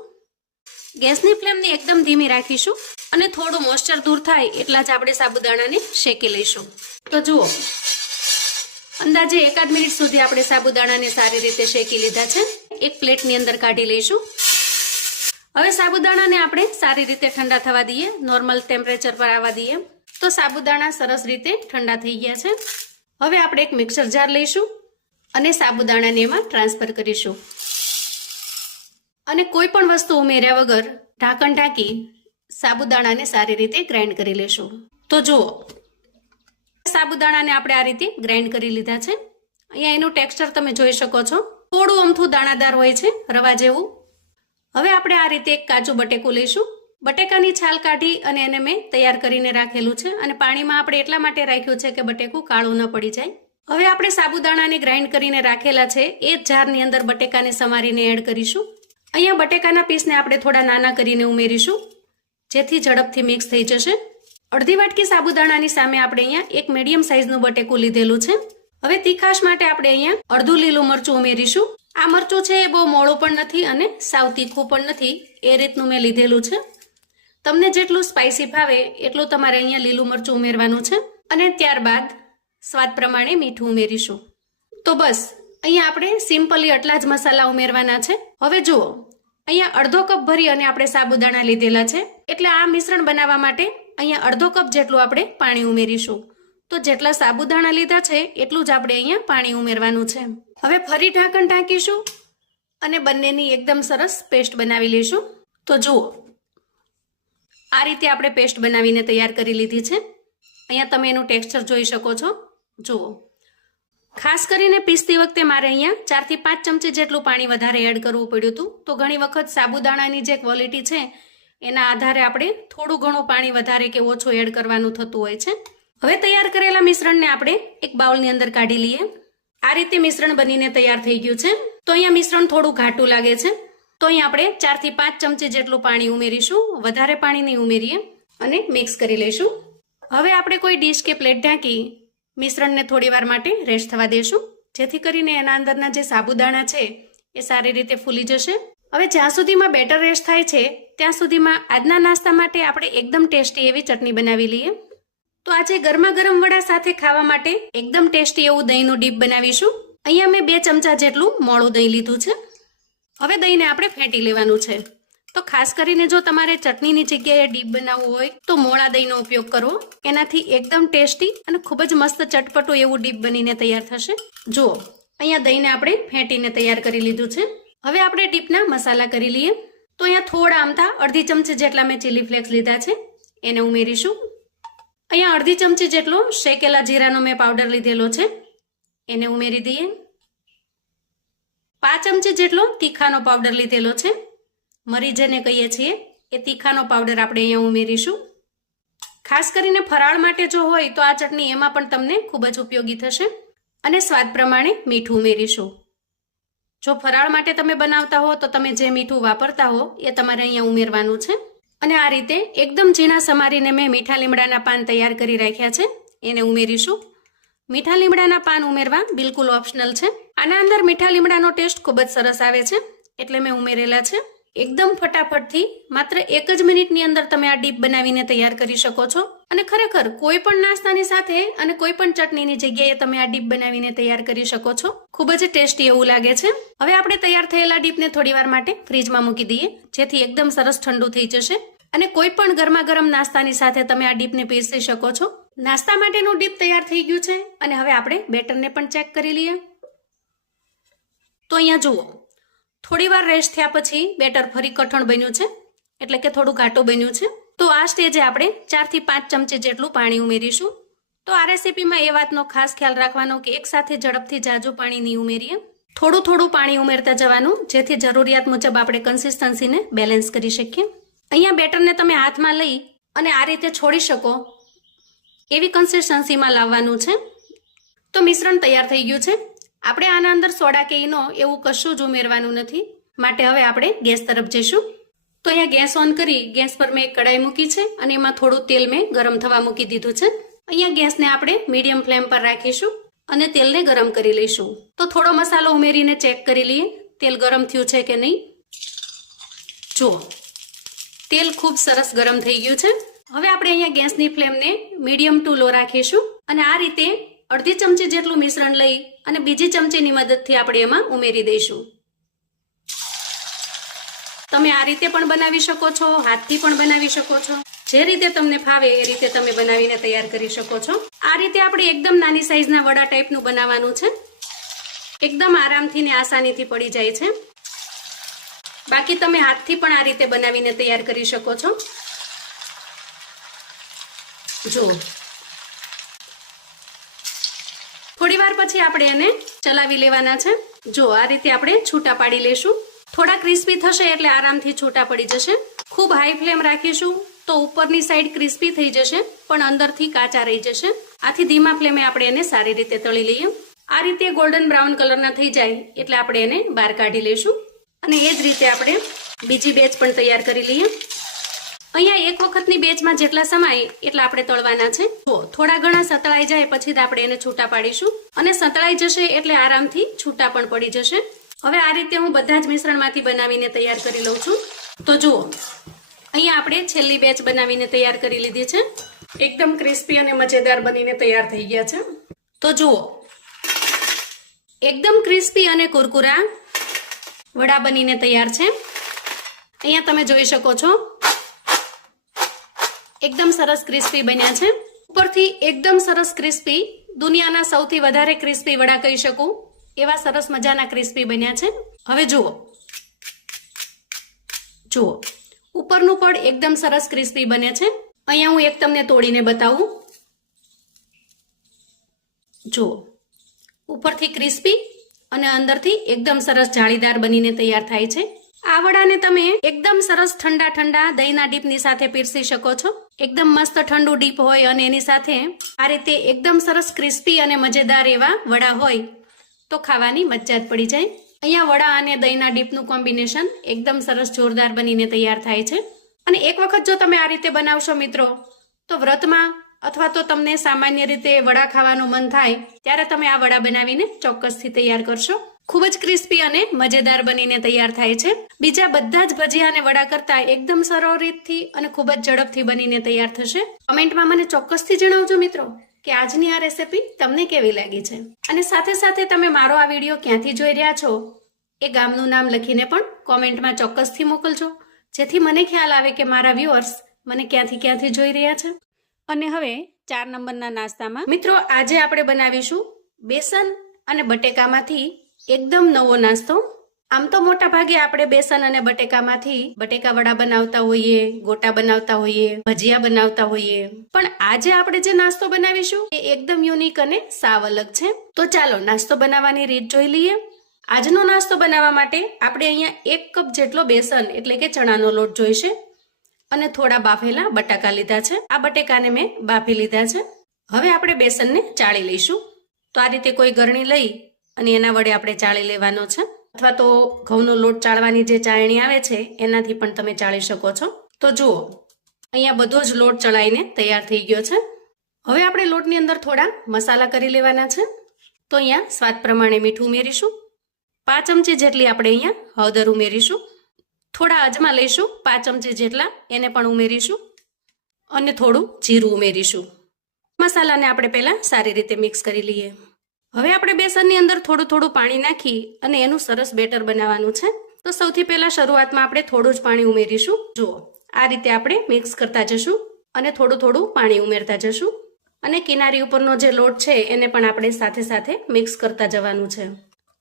ગેસની ફ્લેમને એકદમ ધીમી રાખીશું અને થોડું મોઇસ્ચર દૂર થાય એટલા જ આપણે સાબુદાણાને શેકી લઈશું. તો જુઓ અંદાજે 1 મિનિટ સુધી આપણે સાબુદાણાને સારી રીતે શેકી લીધા છે. એક પ્લેટની અંદર કાઢી લઈશું. હવે સાબુદાણાને આપણે સારી રીતે ઠંડા થવા દઈએ, નોર્મલ ટેમ્પરેચર પર આવવા દઈએ. તો સાબુદાણા સરસ રીતે ઠંડા થઈ ગયા છે. હવે આપણે એક મિક્સર જાર લઈશું અને સાબુદાણાને એમાં ટ્રાન્સફર કરીશું. અને કોઈ પણ વસ્તુ ઉમેર્યા વગર ઢાંકણ ઢાંકી સાબુદાણાને સારી રીતે ગ્રાઇન્ડ કરી લેશું. તો જુઓ, સાબુદાણાને આપણે આ રીતે ગ્રાઇન્ડ કરી લીધા છે. અહીંયા એનું ટેક્સચર તમે જોઈ શકો છો, થોડું અમથું દાણાદાર હોય છે, રવા જેવું. હવે આપણે આ રીતે એક કાચું બટેકું લઈશું. બટેકાની છાલ કાઢી અને એને મેં તૈયાર કરીને રાખેલું છે અને પાણીમાં આપણે એટલા માટે રાખ્યું છે કે બટેકું કાળું ન પડી જાય. હવે આપણે સાબુદાણાને ગ્રાઇન્ડ કરીને રાખેલા છે એ જ જારની અંદર બટેકાને સમારીને એડ કરીશું. અહીંયા બટેકાના પીસને આપણે થોડા નાના કરીને ઉમેરીશું, જેથી ઝડપથી મિક્સ થઈ જશે. અડધી વાટકી સાબુદાણાની સામે આપણે અહીંયા એક મીડિયમ સાઇઝનું બટેકું લીધેલું છે. હવે તીખાશ માટે આપણે અહીંયા અડધું લીલું મરચું ઉમેરીશું. આ મરચું છે એ બહુ મોળું પણ નથી અને સાવ તીખું પણ નથી, એ રીતનું મેં લીધેલું છે. તમને જેટલું સ્પાઇસી ભાવે એટલું તમારે અહીંયા લીલું મરચું ઉમેરવાનું છે. અને ત્યારબાદ સ્વાદ પ્રમાણે મીઠું ઉમેરીશું. તો બસ અહીંયા આપણે સિમ્પલી આટલા જ મસાલા ઉમેરવાના છે. હવે જુઓ, અહીંયા અડધો કપ ભરી અને આપણે સાબુદાણા લીધેલા છે, એટલે આ મિશ્રણ બનાવવા માટે અહીંયા અડધો કપ જેટલું આપણે પાણી ઉમેરીશું. તો જેટલા સાબુદાણા લીધા છે એટલું જ આપણે અહીંયા પાણી ઉમેરવાનું છે. હવે ફરી ઢાંકણ ઢાંકીશું અને બંનેની એકદમ સરસ પેસ્ટ બનાવી લઈશું. તો જુઓ, આ રીતે આપણે પેસ્ટ બનાવીને તૈયાર કરી લીધી છે. અહીંયા તમે એનું ટેક્સચર જોઈ શકો છો. જુઓ, ખાસ કરીને પીસતી વખતે મારે અહીંયા 4 થી 5 ચમચી જેટલું પાણી વધારે એડ કરવું પડ્યું હતું. તો ઘણી વખત સાબુદાણાની જે ક્વોલિટી છે એના આધારે આપણે થોડું ઘણું પાણી વધારે કે ઓછું એડ કરવાનું થતું હોય છે. હવે તૈયાર કરેલા મિશ્રણને આપણે એક બાઉલની અંદર કાઢી લઈએ. આ રીતે મિશ્રણ બનીને તૈયાર થઈ ગયું છે. તો અહીંયા મિશ્રણ થોડું ઘાટું લાગે છે, તો અહીં આપણે 4 થી 5 ચમચી જેટલું પાણી ઉમેરીશું. વધારે પાણી નહીં ઉમેરીએ અને મિક્સ કરી લઈશું. હવે આપણે કોઈ ડીશ કે પ્લેટ ઢાંકી મિશ્રણને થોડી વાર માટે રેસ્ટ થવા દેશું, જેથી કરીને એના અંદરના જે સાબુદાણા છે એ સારી રીતે ફૂલી જશે. હવે જ્યાં સુધીમાં બેટર રેસ્ટ થાય છે ત્યાં સુધીમાં આજના નાસ્તા માટે આપણે એકદમ ટેસ્ટી એવી ચટણી બનાવી લઈએ. તો આજે ગરમા ગરમ વડા સાથે ખાવા માટે એકદમ ટેસ્ટી એવું દહીંનું ડીપ બનાવીશું. અહીંયા મેં 2 ચમચા જેટલું મોળું દહીં લીધું છે. હવે દહીંને આપણે ફેંટી લેવાનું છે. તો ખાસ કરીને જો તમારે ચટણીની જગ્યાએ ડીપ બનાવવું હોય તો મોળા દહીંનો ઉપયોગ કરવો. એનાથી એકદમ ટેસ્ટી અને ખૂબ જ મસ્ત ચટપટું એવું ડીપ બનીને તૈયાર થશે. જુઓ, અહીંયા દહીંને આપણે ફેંટીને તૈયાર કરી લીધું છે. હવે આપણે ડીપના મસાલા કરી લઈએ. તો અહીંયા થોડા આમથા અડધી ચમચી જેટલા મેં ચીલી ફ્લેક્સ લીધા છે, એને ઉમેરીશું. અહીંયા અડધી ચમચી જેટલો શેકેલા જીરાનો મેં પાવડર લીધેલો છે, એને ઉમેરી દઈએ. 5 ચમચી જેટલો તીખાનો પાવડર લીધેલો છે, મરી જેને કહીએ છીએ એ તીખાનો પાવડર આપણે અહીંયા ઉમેરીશું. ખાસ કરીને ફરાળ માટે જો હોય તો આ ચટણી એમાં પણ તમને ખૂબ જ ઉપયોગી થશે. અને સ્વાદ પ્રમાણે મીઠું ઉમેરીશું. જો ફરાળ માટે તમે બનાવતા હો તો તમે જે મીઠું વાપરતા હો એ તમારે અહીંયા ઉમેરવાનું છે. અને આ રીતે એકદમ ઝીણા સમારીને મેં મીઠા લીમડાના પાન તૈયાર કરી રાખ્યા છે, એને ઉમેરીશું. મીઠા લીમડાના પાન ઉમેરવા બિલકુલ ઓપ્શનલ છે. આના અંદર મીઠા લીમડાનો ટેસ્ટ ખૂબ જ સરસ આવે છે, એટલે મેં ઉમેરેલા છે. એકદમ ફટાફટથી માત્ર 1 જ મિનિટની અંદર તમે આ ડીપ બનાવીને તૈયાર કરી શકો છો. અને ખરેખર કોઈ પણ નાસ્તાની સાથે અને કોઈ પણ ચટણીની જગ્યાએ તમે આ ડીપ બનાવીને તૈયાર કરી શકો છો. ખૂબ જ ટેસ્ટી એવું લાગે છે. હવે આપણે તૈયાર થયેલા ડીપને થોડી વાર માટે ફ્રીજમાં મૂકી દઈએ, જેથી એકદમ સરસ ઠંડુ થઈ જશે. અને કોઈ પણ ગરમા ગરમ નાસ્તાની સાથે તમે આ ડીપને પીરસી શકો છો. નાસ્તા માટેનું ડીપ તૈયાર થઈ ગયું છે. અને હવે આપણે બેટરને પણ ચેક કરી લઈએ. તો અહીંયા જુઓ, થોડી વાર રેસ્ટ થયા પછી બેટર ફરી કઠણ બન્યું છે, એટલે કે થોડું ઘાટું બન્યું છે. તો આ સ્ટેજે આપણે 4 થી 5 ચમચી જેટલું પાણી ઉમેરીશું. તો આ રેસીપીમાં એ વાતનો ખાસ ખ્યાલ રાખવાનો કે એકસાથે ઝડપથી જાજુ પાણી નહીં ઉમેરીએ. થોડું થોડું પાણી ઉમેરતા જવાનું, જેથી જરૂરિયાત મુજબ આપણે કન્સિસ્ટન્સીને બેલેન્સ કરી શકીએ. અહીંયા બેટરને તમે હાથમાં લઈ અને આ રીતે છોડી શકો એવી કન્સિસ્ટન્સીમાં લાવવાનું છે. તો મિશ્રણ તૈયાર થઈ ગયું છે. આપણે આના અંદર સોડા કે ઈનો એવું કશું જ ઉમેરવાનું નથી, માટે હવે આપણે ગેસ તરફ જઈશું. તો અહીંયા ગેસ ઓન કરી ગેસ પર મેં એક કડાઈ મૂકી છે અને એમાં થોડું તેલ મેં ગરમ થવા મૂકી દીધું છે. અહીંયા ગેસને આપણે મીડિયમ ફ્લેમ પર રાખીશું અને તેલને ગરમ કરી લઈશું. તો થોડો મસાલો ઉમેરીને ચેક કરી લઈએ તેલ ગરમ થયું છે કે નહીં. જુઓ, તેલ ખૂબ સરસ ગરમ થઈ ગયું છે. હવે આપણે અહીંયા ગેસની ફ્લેમને મીડિયમ ટુ લો રાખીશું અને આ રીતે અડધી ચમચી જેટલું મિશ્રણ લઈ અને બીજી ચમચીની મદદથી આપણે એમાં ઉમેરી દઈશું. તમે આ રીતે પણ બનાવી શકો છો, હાથથી પણ બનાવી શકો છો. જે રીતે તમને ફાવે એ રીતે તમે બનાવીને તૈયાર કરી શકો છો. આ રીતે આપણે એકદમ નાની સાઈઝના વડા ટાઈપનું બનાવવાનું છે. એકદમ આરામથી ને આસાનીથી પડી જાય છે. બાકી તમે હાથથી પણ આ રીતે બનાવીને તૈયાર કરી શકો છો. જો થોડી વાર પછી આપણે એને ચલાવી લેવાના છે. જો આ રીતે આપણે છૂટા પાડી લેશું. થોડા ક્રિસ્પી થશે એટલે આરામથી છૂટા પડી જશે. ખૂબ હાઈ ફ્લેમ રાખીશું તો ઉપરની સાઈડ ક્રિસ્પી થઈ જશે પણ અંદરથી કાચા રહી જશે. આથી ધીમા ફ્લેમે આપણે એને સારી રીતે તળી લઈએ. આ રીતે ગોલ્ડન બ્રાઉન કલરના થઈ જાય એટલે આપણે એને બહાર કાઢી લઈશું. અને એ જ રીતે આપણે બીજી બેચ પણ તૈયાર કરી લઈએ. અહીંયા એક વખતની બેચમાં જેટલા સમાય એટલા આપણે તળવાના છે. જો થોડા ઘણા સતળાઈ જાય પછી જ આપણે એને છૂટા પાડીશું અને સતળાઈ જશે એટલે આરામથી છૂટા પણ પડી જશે. હવે આ રીતે હું બધા જ મિશ્રણમાંથી બનાવીને તૈયાર કરી લઉં છું. તો જુઓ અહીંયા આપણે છેલ્લી બેચ બનાવીને તૈયાર કરી લીધી છે. એકદમ ક્રિસ્પી અને મજેદાર બનીને તૈયાર થઈ ગયા છે. તો જુઓ એકદમ ક્રિસ્પી અને કુરકુરા વડા બનીને તૈયાર છે. અહીંયા તમે જોઈ શકો છો એકદમ સરસ ક્રિસ્પી બન્યા છે. ઉપરથી એકદમ સરસ ક્રિસ્પી, દુનિયાના સૌથી વધારે ક્રિસ્પી વડા કહી શકું એવા સરસ મજાના ક્રિસ્પી બન્યા છે. હવે જુઓ ઉપરનું પડ એકદમ સરસ ક્રિસ્પી બને છે. અહીંયા હું એક તમને તોડીને બતાવું. જુઓ ઉપરથી ક્રિસ્પી અને અંદરથી એકદમ સરસ જાળીદાર બનીને તૈયાર થાય છે. આ વડાને તમે એકદમ સરસ ઠંડા ઠંડા દહીંના ડીપની સાથે પીરસી શકો છો. એકદમ મસ્ત ઠંડુ ડીપ હોય અને એની સાથે આ રીતે એકદમ સરસ ક્રિસ્પી અને મજેદાર એવા વડા હોય તો ખાવાની મજા જ પડી જાય. અહીંયા વડા અને દહીંના ડીપનું કોમ્બિનેશન એકદમ સરસ જોરદાર બનીને તૈયાર થાય છે. અને એક વખત જો તમે આ રીતે બનાવશો મિત્રો તો વ્રતમાં અથવા તો તમને સામાન્ય રીતે વડા ખાવાનું મન થાય ત્યારે તમે આ વડા બનાવીને ચોક્કસથી તૈયાર કરશો. ખૂબ જ ક્રિસ્પી અને મજેદાર બનીને તૈયાર થાય છે. બીજા બધા જ ભજીયા અને વડા કરતા એકદમ સરળ રીતથી અને ખૂબ જ ઝડપથી બનીને તૈયાર થશે. કમેન્ટમાં મને ચોક્કસથી જણાવજો મિત્રો કે આજની આ રેસીપી તમને કેવી લાગી છે. અને સાથે સાથે તમે મારો આ વિડીયો ક્યાંથી જોઈ રહ્યા છો એ ગામનું નામ લખીને પણ કોમેન્ટમાં ચોક્કસથી મોકલજો, જેથી મને ખ્યાલ આવે કે મારા વ્યુઅર્સ મને ક્યાંથી જોઈ રહ્યા છે. અને હવે 4 નંબરના નાસ્તામાં મિત્રો આજે આપણે બનાવીશું બેસન અને બટેકામાંથી એકદમ નવો નાસ્તો. આમ તો મોટા ભાગે આપણે બેસન અને બટેકામાંથી બટેકા વડા બનાવતા હોઈએ, ગોટા બનાવતા હોઈએ, ભજીયા બનાવતા હોઈએ, પણ આજે આપણે જે નાસ્તો બનાવીશું એ એકદમ યુનિક અને સાવ અલગ છે. તો ચાલો નાસ્તો બનાવવાની રીત જોઈ લઈએ. આજનો નાસ્તો બનાવવા માટે આપણે અહીંયા 1 કપ જેટલો બેસન એટલે કે ચણાનો લોટ જોઈશે અને થોડા બાફેલા બટાકા લીધા છે. આ બટેકાને મેં બાફી લીધા છે. હવે આપણે બેસનને ચાળી લઈશું. તો આ રીતે કોઈ ગરણી લઈ અને એના વડે આપણે ચાળી લેવાનો છે, અથવા તો ઘઉંનો લોટ ચાળવાની જે ચાળણી આવે છે એનાથી પણ તમે ચાળી શકો છો. તો જુઓ અહીંયા બધો જ લોટ ચડાઈને તૈયાર થઈ ગયો છે. હવે આપણે લોટની અંદર થોડા મસાલા કરી લેવાના છે. તો અહીંયા સ્વાદ પ્રમાણે મીઠું ઉમેરીશું. 5 ચમચી જેટલી આપણે અહીંયા હળદર ઉમેરીશું. થોડા અજમા લઈશું 5 ચમચી જેટલા, એને પણ ઉમેરીશું. અને થોડું જીરું ઉમેરીશું. મસાલાને આપણે પહેલા સારી રીતે મિક્સ કરી લઈએ. હવે આપણે બેસનની અંદર થોડું પાણી નાખી અને એનું સરસ બેટર બનાવવાનું છે. તો સૌથી પહેલા શરૂઆતમાં આપણે થોડું જ પાણી ઉમેરીશું. જુઓ આ રીતે આપણે મિક્સ કરતા જશું અને થોડું પાણી ઉમેરતા જશું. અને કિનારી ઉપરનો જે લોટ છે એને પણ આપણે સાથે સાથે મિક્સ કરતા જવાનું છે.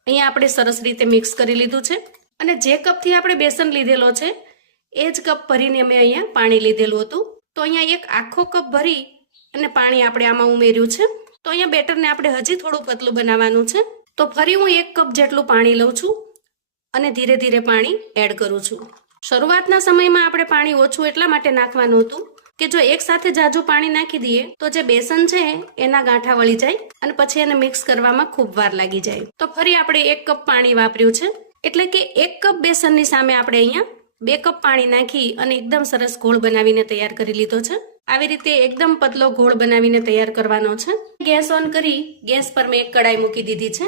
અહીંયા આપણે સરસ રીતે મિક્સ કરી લીધું છે. અને જે કપથી આપણે બેસન લીધેલો છે એ જ કપ ભરીને મેં અહીંયા પાણી લીધેલું હતું. તો અહીંયા એક આખો કપ ભરી અને પાણી આપણે આમાં ઉમેર્યું છે. તો અહીંયા બેટરને આપણે હજી થોડું પતલું બનાવવાનું છે. તો ફરી હું 1 કપ જેટલું પાણી લઉં છું અને ધીરે ધીરે પાણી એડ કરું છું. શરૂઆતના સમયમાં આપણે પાણી ઓછું એટલા માટે નાખવાનું હતું કે જો એક સાથે જાજુ પાણી નાખી દઈએ તો જે બેસન છે એના ગાંઠા વળી જાય અને પછી એને મિક્સ કરવામાં ખૂબ વાર લાગી જાય. તો ફરી આપણે 1 કપ પાણી વાપર્યું છે. એટલે કે 1 કપ બેસનની સામે આપણે અહીંયા 2 કપ પાણી નાખી અને એકદમ સરસ ઘોળ બનાવીને તૈયાર કરી લીધો છે. આવી રીતે એકદમ પતલો ઘોળ બનાવીને તૈયાર કરવાનો છે. ગેસ ઓન કરી ગેસ પર મેં એક કડાઈ મૂકી દીધી છે.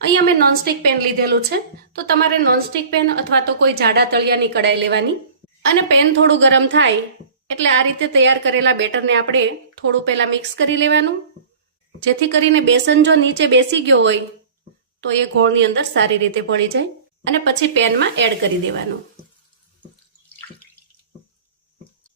અહીંયા મેં નોનસ્ટિક પેન લીધેલું છે. તો તમારે નોનસ્ટિક પેન અથવા તો કોઈ જાડા તળિયાની કડાઈ લેવાની. અને પેન થોડું ગરમ થાય એટલે આ રીતે તૈયાર કરેલા બેટરને આપણે થોડું પહેલા મિક્સ કરી લેવાનું. જેથી કરીને બેસન જો નીચે બેસી ગયો હોય તો એ ગોળની અંદર સારી રીતે ભળી જાય અને પછી પેનમાં એડ કરી દેવાનું.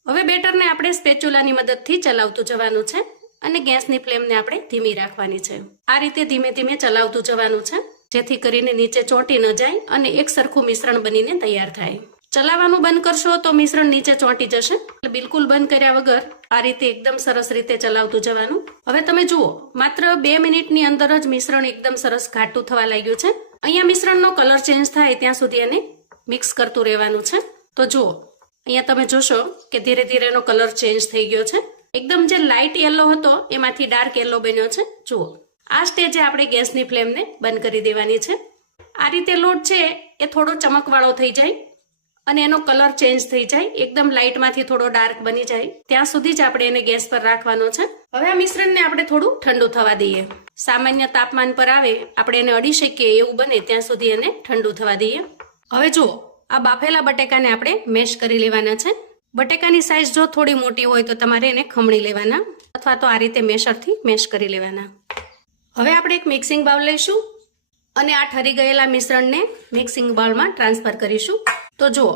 હવે બેટરને આપણે સ્પેચ્યુલાની મદદથી ચલાવતું જવાનું છે અને ગેસની ફ્લેમને આપણે ધીમી રાખવાની છે. આ રીતે ધીમે ધીમે ચલાવતું જવાનું છે જેથી કરીને નીચે ચોંટી ન જાય અને એક સરખું મિશ્રણ બનીને તૈયાર થાય. ચલાવવાનું બંધ કરશો તો મિશ્રણ નીચે ચોંટી જશે. એટલે બિલકુલ બંધ કર્યા વગર આ રીતે એકદમ સરસ રીતે ચલાવતું જવાનું. હવે તમે જુઓ, માત્ર 2 મિનિટની અંદર જ મિશ્રણ એકદમ સરસ ઘાટું થવા લાગ્યું છે. અહીંયા મિશ્રણનો કલર ચેન્જ થાય ત્યાં સુધી એને મિક્સ કરતું રહેવાનું છે. તો જુઓ, અહીંયા તમે જોશો કે ધીરે ધીરે એનો કલર ચેન્જ થઈ ગયો છે. એકદમ જે લાઇટ યલો હતો એમાંથી ડાર્ક યલો બન્યો છે. જુઓ, આ સ્ટેજે આપણે ગેસની ફ્લેમને બંધ કરી દેવાની છે. આ રીતે લોટ છે એ થોડો ચમકવાળો થઈ જાય અને એનો કલર ચેન્જ થઈ જાય, એકદમ લાઇટમાંથી થોડો ડાર્ક બની જાય ત્યાં સુધી જ આપણે એને ગેસ પર રાખવાનો છે. હવે આ મિશ્રણને આપણે થોડું ઠંડુ થવા દઈએ. સામાન્ય તાપમાન પર આવે આપણે એને અડી શકીએ એવું બને ત્યાં સુધી એને ઠંડુ થવા દઈએ. હવે જુઓ, આ બાફેલા બટેકાને આપણે મેશ કરી લેવાના છે. બટેકાની સાઈઝ જો થોડી મોટી હોય તો તમારે એને ખમણી લેવાના અથવા તો આ રીતે મેશરથી મેશ કરી લેવાના. હવે આપણે એક મિક્સિંગ બાઉલ લઈશું અને આ ઠરી ગયેલા મિશ્રણને મિક્સિંગ બાઉલમાં ટ્રાન્સફર કરીશું. તો જુઓ,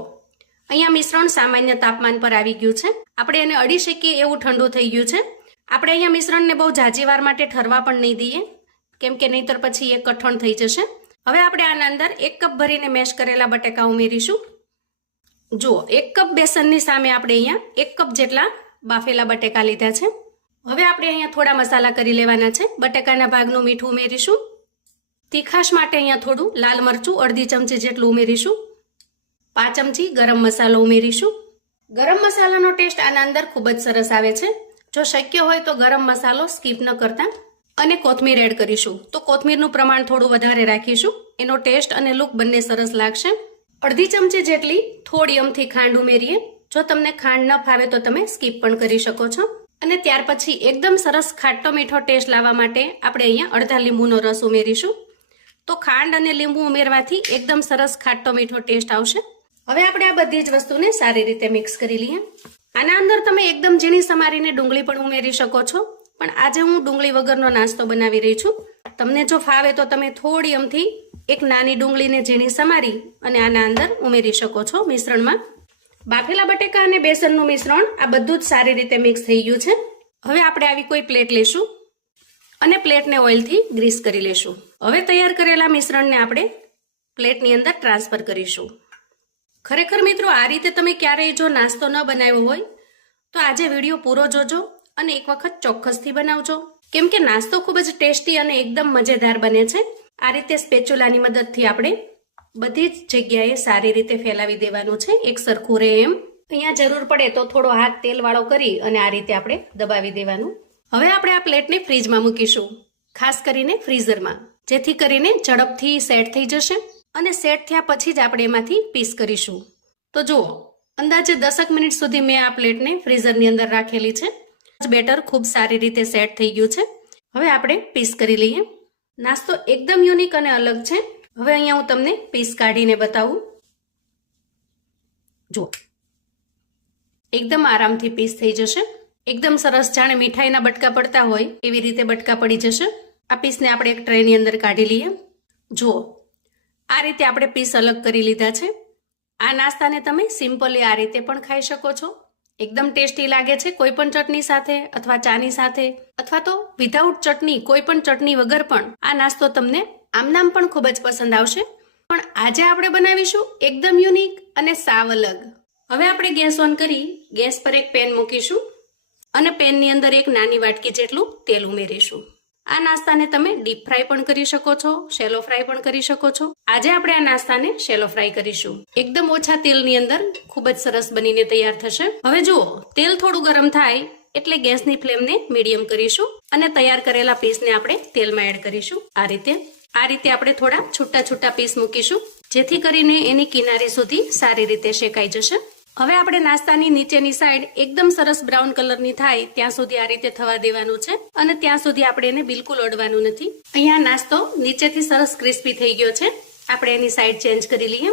અહીંયા મિશ્રણ સામાન્ય તાપમાન પર આવી ગયું છે. આપણે એને અડી શકીએ એવું ઠંડુ થઈ ગયું છે. આપણે અહીંયા મિશ્રણને બહુ ઝાઝી વાર માટે ઠરવા પણ નહીં દઈએ, કેમ કે નહીંતર પછી એ કઠણ થઈ જશે. હવે આપણે આના અંદર 1 કપ ભરીને મેશ કરેલા બટેકા ઉમેરીશું. જુઓ, 1 કપ બેસનની સામે આપણે અહીંયા 1 કપ જેટલા બાફેલા બટેકા લીધા છે. હવે આપણે અહીંયા થોડા મસાલા કરી લેવાના છે. બટેકાના ભાગનું મીઠું ઉમેરીશું. તીખાશ માટે અહીંયા થોડું લાલ મરચું અડધી ચમચી જેટલું ઉમેરીશું. 5 ચમચી ગરમ મસાલો ઉમેરીશું. ગરમ મસાલાનો ટેસ્ટ આના અંદર ખૂબ જ સરસ આવે છે. જો શક્ય હોય તો ગરમ મસાલો સ્કીપ ન કરતા. અને કોથમીર એડ કરીશું તો કોથમીરનું પ્રમાણ થોડું વધારે રાખીશું. એનો ટેસ્ટ અને લુક બંને સરસ લાગશે. અડધી ચમચી જેટલી થોડી અમથી ખાંડ ઉમેરીએ. જો તમને ખાંડ ન ફાવે તો તમે સ્કીપ પણ કરી શકો છો. અને ત્યાર પછી એકદમ સરસ ખાટો મીઠો ટેસ્ટ લાવવા માટે આપણે અહીંયા અડધા લીંબુનો રસ ઉમેરીશું. તો ખાંડ અને લીંબુ ઉમેરવાથી એકદમ સરસ ખાટો મીઠો ટેસ્ટ આવશે. હવે આપણે આ બધી જ વસ્તુને સારી રીતે મિક્સ કરી લઈએ. આના અંદર તમે એકદમ ઝીણી સમારીને ડુંગળી પણ ઉમેરી શકો છો, પણ આજે હું ડુંગળી વગરનો નાસ્તો બનાવી રહી છું. તમને જો ફાવે તો તમે થોડી અમથી એક નાની ડુંગળીને ઝીણી સમારી અને આના અંદર ઉમેરી શકો છો મિશ્રણમાં. બાફેલા બટેકા અને બેસનનું મિશ્રણ આ બધું જ સારી રીતે મિક્સ થઈ ગયું છે. હવે આપણે આવી કોઈ પ્લેટ લેશું અને પ્લેટને ઓઇલથી ગ્રીસ કરી લેશું. હવે તૈયાર કરેલા મિશ્રણને આપણે પ્લેટની અંદર ટ્રાન્સફર કરીશું. ખરેખર મિત્રો, આ રીતે તમે ક્યારેય જો નાસ્તો ન બનાવ્યો હોય તો આજે વિડીયો પૂરો જોજો અને એક વખત ચોક્કસથી બનાવજો, કેમ કે નાસ્તો ખૂબ જ ટેસ્ટી અને એકદમ મજેદાર બને છે. આ રીતે સ્પેચ્યુલાની મદદથી આપણે બધી જ જગ્યાએ સારી રીતે ફેલાવી દેવાનું છે, એક સરખું રહે એમ. અહીંયા જરૂર પડે તો થોડો હાથ તેલવાળો કરી અને આ રીતે આપણે દબાવી દેવાનું. હવે આપણે આ પ્લેટને ફ્રીજમાં મૂકીશું, ખાસ કરીને ફ્રીઝરમાં, જેથી કરીને ઝડપથી સેટ થઈ જશે અને સેટ થયા પછી જ આપણે એમાંથી પીસ કરીશું. તો જુઓ, અંદાજે 10 મિનિટ સુધી મેં આ પ્લેટને ફ્રીઝરની અંદર રાખેલી છે. બેટર ખૂબ સારી રીતે સેટ થઈ ગયું છે. હવે આપણે પીસ કરી લઈએ. નાસ્તો એકદમ યુનિક અને અલગ છે. હવે અહીંયા હું તમને પીસ કાઢીને બતાવું. જુઓ, એકદમ આરામથી પીસ થઈ જશે. એકદમ સરસ, જાણે મીઠાઈના બટકા પડતા હોય એવી રીતે બટકા પડી જશે. આ પીસને આપણે એક ટ્રેની અંદર કાઢી લઈએ. જુઓ, આ રીતે આપણે પીસ અલગ કરી લીધા છે. આ નાસ્તાને તમે સિમ્પલી આ રીતે પણ ખાઈ શકો છો. એકદમ ટેસ્ટી લાગે છે, કોઈ પણ ચટણી સાથે અથવા ચાની સાથે, અથવા તો વિધાઉટ ચટણી, કોઈ પણ ચટણી વગર પણ આ નાસ્તો તમને આમનામ પણ ખૂબ જ પસંદ આવશે. પણ આજે આપણે બનાવીશું એકદમ યુનિક અને સાવ અલગ. હવે આપણે ગેસ ઓન કરી ગેસ પર એક પેન મૂકીશું અને પેનની અંદર એક નાની વાટકી જેટલું તેલ ઉમેરીશું. આ નાસ્તાને તમે ડીપ ફ્રાય પણ કરી શકો છો, શેલો ફ્રાય પણ કરી શકો છો. આજે આપણે આ નાસ્તાને શેલો ફ્રાય કરીશું. એકદમ ઓછા તેલની અંદર ખૂબ જ સરસ બનીને તૈયાર થશે. હવે જુઓ, તેલ થોડું ગરમ થાય એટલે ગેસની ફ્લેમને મીડિયમ કરીશું અને તૈયાર કરેલા પીસને આપણે તેલમાં એડ કરીશું. આ રીતે આપણે થોડા છૂટા છૂટા પીસ મૂકીશું, જેથી કરીને એની કિનારી સુધી સારી રીતે શેકાઈ જશે. હવે આપણે નાસ્તાની નીચેની સાઈડ એકદમ સરસ બ્રાઉન કલરની થાય ત્યાં સુધી આ રીતે થવા દેવાનું છે અને ત્યાં સુધી આપણે એને બિલકુલ અડવાનું નથી. અહીંયા નાસ્તો નીચેથી સરસ ક્રિસ્પી થઈ ગયો છે. આપણે એની સાઈડ ચેન્જ કરી લઈએ.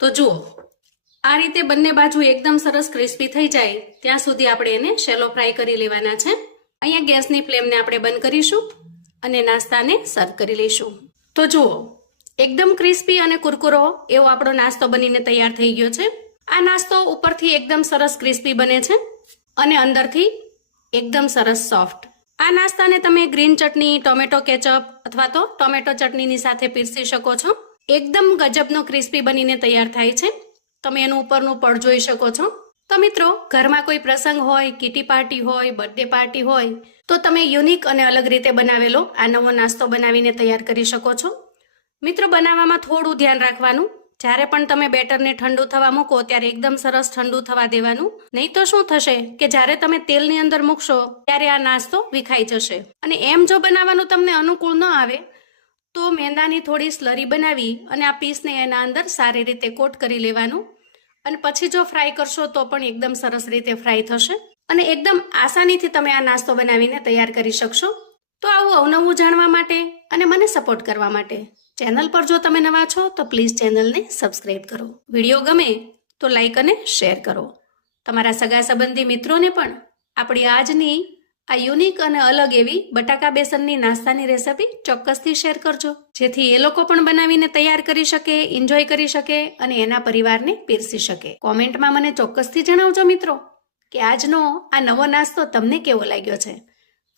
તો જુઓ, આ રીતે બંને બાજુ એકદમ સરસ ક્રિસ્પી થઈ જાય ત્યાં સુધી આપણે એને શેલો ફ્રાય કરી લેવાના છે. અહીંયા ગેસની ફ્લેમને આપણે બંધ કરીશું અને નાસ્તાને સર્વ કરી લઈશું. તો જુઓ, એકદમ ક્રિસ્પી અને કુરકુરો એવો આપણો નાસ્તો બનીને તૈયાર થઈ ગયો છે. આ નાસ્તો ઉપરથી એકદમ સરસ ક્રિસ્પી બને છે અને અંદરથી એકદમ સરસ સોફ્ટ. આ નાસ્તાને તમે ગ્રીન ચટણી, ટોમેટો કેચઅપ અથવા તો ટોમેટો ચટણીની સાથે પીરસી શકો છો. એકદમ ગજબનો ક્રિસ્પી બનીને તૈયાર થાય છે. તમે એનું ઉપરનું પડ જોઈ શકો છો. તો મિત્રો, ઘરમાં કોઈ પ્રસંગ હોય, કીટી પાર્ટી હોય, બર્થડે પાર્ટી હોય તો તમે યુનિક અને અલગ રીતે બનાવેલો આ નવો નાસ્તો બનાવીને તૈયાર કરી શકો છો. મિત્રો, બનાવવામાં થોડું ધ્યાન રાખવાનું. જ્યારે પણ તમે બેટરને ઠંડુ થવા મૂકો ત્યારે એકદમ સરસ ઠંડુ થવા દેવાનું. નહીં તો શું થશે કે જ્યારે તમે તેલની અંદર મૂકશો ત્યારે આ નાસ્તો વિખાઈ જશે. અને એમ જો બનાવવાનું તમને અનુકૂળ ન આવે તો મેંદાની થોડી સ્લરી બનાવી અને આ પીસને એના અંદર સારી રીતે કોટ કરી લેવાનું. અને પછી જો ફ્રાય કરશો તો પણ એકદમ સરસ રીતે ફ્રાય થશે અને એકદમ આસાનીથી તમે આ નાસ્તો બનાવીને તૈયાર કરી શકશો. તો આવું અવનવું જાણવા માટે અને મને સપોર્ટ કરવા માટે ચેનલ પર જો તમે નવા છો તો પ્લીઝ ચેનલને સબસ્ક્રાઇબ કરો. વિડીયો ગમે તો લાઈક અને શેર કરો. તમારા સગા સંબંધી મિત્રોને પણ આપણી આજની આ યુનિક અને અલગ એવી બટાકા બેસનની નાસ્તાની રેસિપી ચોક્કસથી શેર કરજો, જેથી એ લોકો પણ બનાવીને તૈયાર કરી શકે, એન્જોય કરી શકે અને એના પરિવારને પીરસી શકે. કોમેન્ટમાં મને ચોક્કસથી જણાવજો મિત્રો કે આજનો આ નવો નાસ્તો તમને કેવો લાગ્યો છે.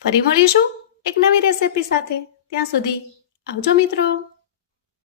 ફરી મળીશું એક નવી રેસિપી સાથે. ત્યાં સુધી આવજો મિત્રો.